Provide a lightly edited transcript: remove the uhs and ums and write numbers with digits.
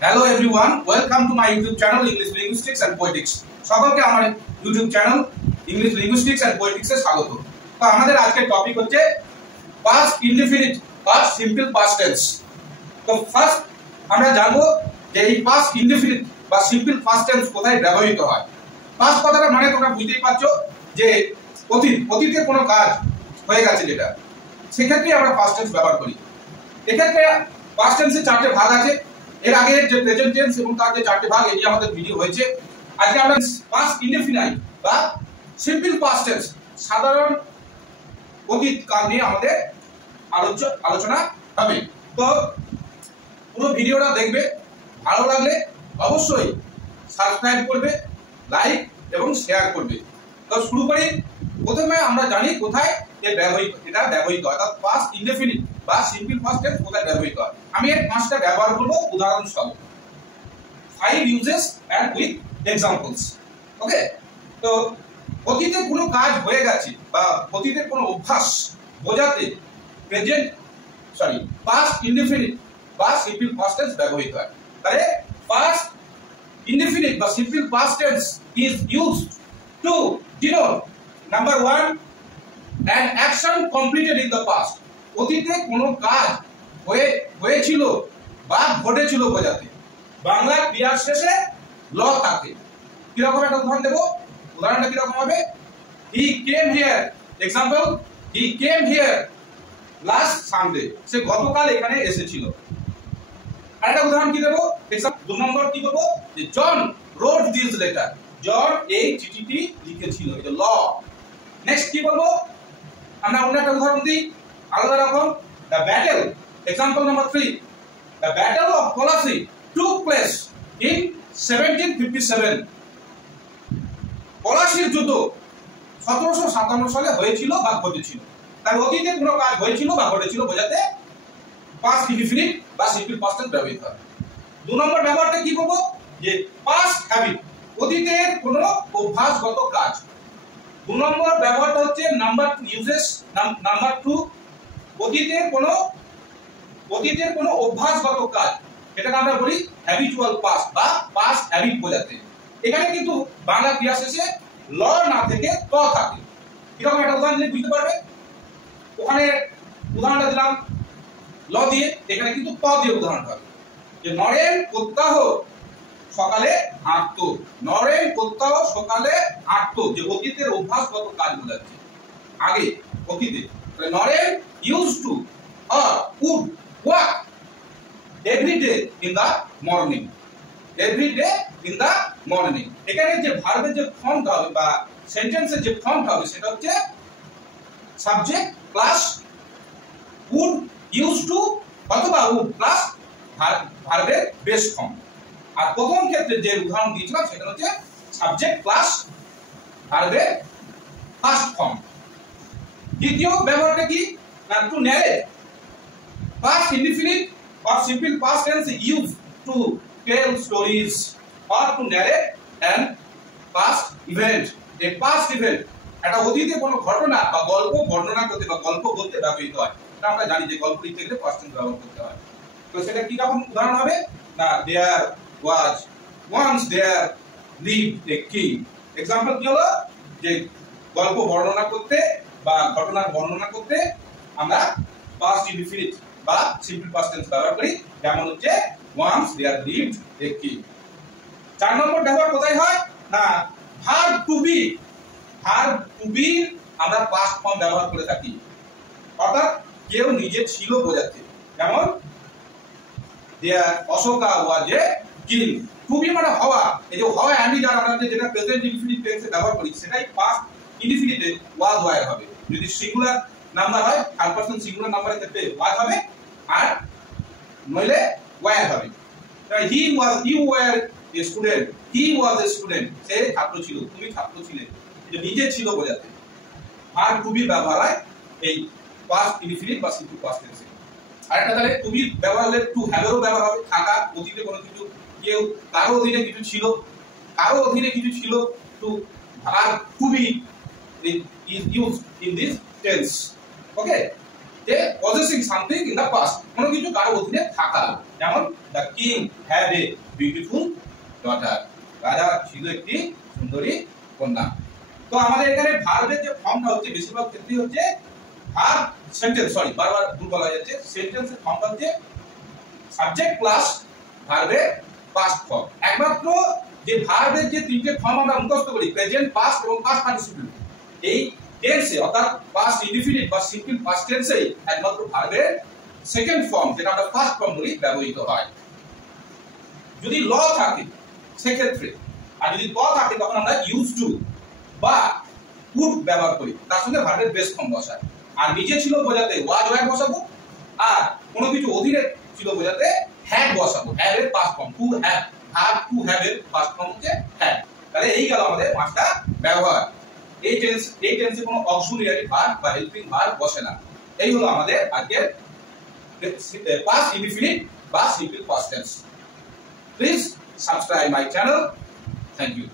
Hello everyone, welcome to my YouTube channel English Linguistics and Poetics. সকলকে আমার YouTube channel English Linguistics and Poetics এ স্বাগত। তো আমাদের আজকের টপিক হচ্ছে past indefinite or simple past tense। তো ফার্স্ট আমরা জানবো যে এই past indefinite বা simple past tense কোথায় ব্যবহৃত হয়। past কথাটা মানে তোমরা বুঝতেই পারছো যে অতীতে কোনো কাজ হয়ে গেছে যেটা, সেক্ষেত্রে আমরা past tense ব্যবহার করি। এক্ষেত্রে past tense এর চারটে ভাগ আছে। এর আগে যে প্রেজেন্ট টেন্স এবং তার যে চারটি ভাগ এই আমাদের ভিডিও হয়েছে। আজকে আমরা পাস্ট ইনডেফিনাইট বা সিম্পল পাস্ট টেন্স সাধারণ অতীত কাল নিয়ে আমাদের আলোচনা হবে। তো পুরো ভিডিওটা দেখবে, ভালো লাগলে অবশ্যই সাবস্ক্রাইব করবে, লাইক এবং শেয়ার করবে। তো শুরু করি। প্রথমে আমরা জানি কোথায় এটা ব্যবহৃত হয়, অর্থাৎ পাস্ট ইনডেফিনিট বা সিম্পল পাস্ট টেন্স কোথায় ব্যবহৃত হয়। আমি এর পাঁচটা ব্যবহার করব উদাহরণ সহ। 5 uses and with examples. ওকে, তো অতীতে কোনো কাজ হয়ে গেছে বা অতীতের কোনো অভ্যাস বোঝাতে পাস্ট ইনডেফিনিট বা সিম্পল পাস্ট টেন্স ব্যবহৃত হয়। তাহলে পাস্ট ইনডেফিনিট বা simple past tense is used to denote number 1 an action completed in the past. অতীতে কোনো কাজ হয়েছিল বা ঘটেছিল বোঝাতে বাংলা ক্রিয়ার শেষে ল থাকে। কিরকম একটা উদাহরণ দেবো, উদাহরণটা কিরকম হবে? He came here, example, he came here last Sunday, সে গতকাল এখানে এসেছিল। আরেকটা উদাহরণ কি দেবো, এক্সাম্পল 2 নম্বর কি বলবো, যে জন রোট দিস লেটার, জন এই চিঠিটি লিখেছিল, এটা ল। নেক্সট কি বলবো, আমরা অন্য একটা উদাহরণ দিই আলাদা রকম, the battle, example number 3, the battle of Palashi took place in 1757. পলাশির যুদ্ধ 1757 সালে হয়েছিল বা ঘটেছিল। তাই অতীতে কোনো কাজ হয়েছিল বা ঘটেছিল বোঝাতে পাস্ট ইনডেফিনিট বা সিম্পল পাস্ট টেন্স ব্যবহৃত হয়। 2 নম্বর ব্যবহারটা কি বলবো, যে পাস্ট হ্যাবিট, অতীতের কোনো অভ্যাসগত কাজ। 2 নম্বর ব্যবহারটা হচ্ছে নাম্বার নাম্বার 2, অতীতের কোনো অভ্যাসগত কাজ, এটাকে আমরা বলি হ্যাবিচুয়াল পাস্ট বা পাস্ট হ্যাবিট বোঝাতে। এখানে কিন্তু বাংলা ক্রিয়া শেষে ল না থেকে ত থাকে। এরকম একটা উদাহরণ দিলে বুঝতে পারবে। ওখানে উদাহরণটা দিলাম ল দিয়ে, এখানে কিন্তু ত দিয়ে উদাহরণটা হবে, যে নরেন প্রত্যাহ সকালে হাঁটতো, নরেন প্রত্যাহ সকালে হাঁটতো, যে অতীতের অভ্যাসগত কাজ বোঝাচ্ছে আগে অতীতে। Naren use to or would walk every day in the morning, every day in the morning। এখানে যে ভার্বের যে ফর্মটা হবে বা সেন্টেন্সের যে ফর্মটা হবে সেটা হচ্ছে subject plus would use to অথবা would প্লাস ভার্বের বেস ফর্ম। আর প্রথম ক্ষেত্রে যে উদাহরণ দিয়েছিলাম সেটা হচ্ছে সাবজেক্ট প্লাস ভার্বের ফার্স্ট ফর্ম। দ্বিতীয় ব্যবহারটা কি না, to narrate, past indefinite or simple past tense used to tell stories or to narrate an past event. A past event একটা অতীতে কোনো ঘটনা বা গল্প বর্ণনা করতে বা গল্প বলতে ব্যবহৃত হয়। এটা আমরা জানি যে গল্প লিখতে গেলে past tense ব্যবহার করতে হয়। তো সেটা কি রকম উদাহরণ হবে না, there was once there lived a king, example কি হলো, যে গল্প বর্ণনা করতে বা ঘটনার বর্ণনা করতে আমরা past indefinite বা সিম্পল পাস্ট টেন্স ব্যবহার করি, যেমন হচ্ছে once there lived a king। 4 নম্বর ব্যবহার কোথায় হয় না, verb to be, verb to be আমরা পাস্ট ফর্ম ব্যবহার করে থাকি, অর্থাৎ কেউ নিজে ছিল বোঝাতে। যেমন there Ashoka was a king, to be মানে হওয়া, এই যে হওয়া আমি যারা আমরা যেটা প্রেজেন্ট ইনডিফিনিট টেন্সে ব্যবহার করি সেটাই পাস্ট ইনডিফিনিটে ওয়াজ ওয়ার হবে। যদি সিঙ্গুলার নাম্বার হয়, থার্ড পারসন সিঙ্গুলার নাম্বারের ক্ষেত্রে ওয়াজ হবে, আর নইলে ওয়ার হবে। You were a student, he was a student, সে ছাত্র ছিল, তুমি ছাত্র ছিলে, এটা নিজে ছিল বোঝাতে ভার্ব টু বি ব্যবহার হয় এই পাস্ট ইনডিফিনিট বা সিম্পল পাস্ট টেন্সে। আরেকটা তাহলে টু বি ব্যবহার হলে টু হ্যাভেরও ব্যবহার হবে, থাকা, অতীতে কোনো কিছু, কেউ কারো অধীনে কিছু ছিল, to verb to be is used in this tense. Okay, যে possessing something in the past, কোনো কিছু কারো অধীনে থাকা। যেমন the king had a beautiful daughter, রাজা ছিল একটি সুন্দরী কন্যা। তো আমাদের এখানে ভার্বের যে ফর্মটা হচ্ছে বেশিরভাগ ক্ষেত্রেই হচ্ছে ভার্ব সেন্টেন্স, সরি বারবার ভুল বলা যাচ্ছে, সেন্টেন্সের ফর্মটা হচ্ছে সাবজেক্ট প্লাস ভার্বের পাস্ট ফর্ম। একমাত্র যে ভার্বের যে তিনটে ফর্ম আমরা মুখস্থ করি, প্রেজেন্ট, পাস্ট এবং পাস্ট পার্টিসিপল, এই টেন্সে অর্থাৎ পাস্ট ইনডিফিনিট বা সিম্পল পাস্ট টেন্সে একমাত্র ভার্বের সেকেন্ড ফর্ম, যেটা আমরা ফার্স্ট ফর্ম বলি, ব্যবহৃত হয়। যদি ল থাকে সেক্ষেত্রে, আর যদি ত থাকে তখন আমরা ইউজ টু বা কুড ব্যবহার করি, তার সঙ্গে ভার্বের বেস ফর্ম বসাই। আর নিজে ছিল বোঝাতে ওয়াজ ওয়্যার বসাবো, আর কোনো কিছু অধীনে ছিল বোঝাতে হ্যাড বসাবো। হ্যাড এর past form to have, verb to have এর পাস্ট ফর্ম হচ্ছে হ্যাড। তাহলে এই গেল আমাদের পাঁচটা ব্যবহার। এই টেন্সে কোনো অক্সিলিয়ারি ভার্ব বা হেল্পিং ভার্ব বসে না। এই হলো আমাদের আজকের past indefinite বা simple past tense. Please subscribe my channel. Thank you.